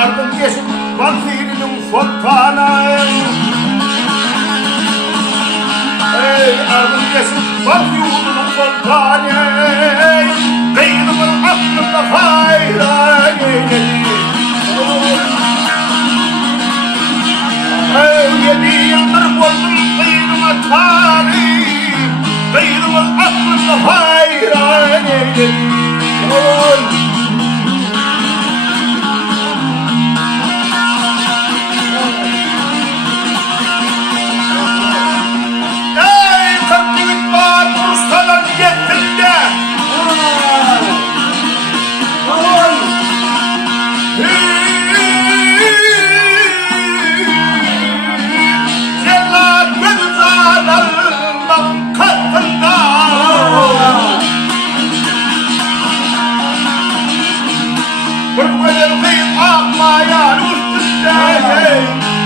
ardın geçip vazirinin sultanı. Ey ardın geçip vazirinin sultanı. Kıyınımın aklında hayran eyledi. Yedi yıldır bozdum kıyınıma talip. Kıyınımın aklında hayran eyledi.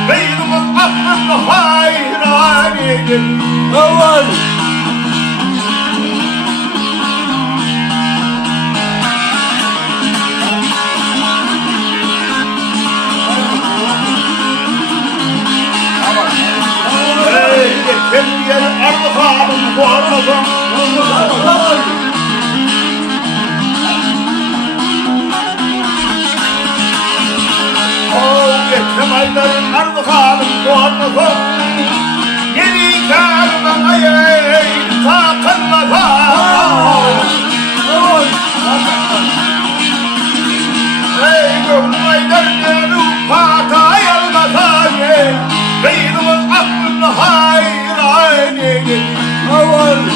Beynim'in aklında hayran edin. Aman! Ey geçen yer Arlıhan'ın bu arada. Geçen ayların Arlıhan'ın bu arada. Yeni kârına eğil takınmadan. Ey gönlüm aylarını fata yalmadan. Beynim'in aklını hayran edin. Aman!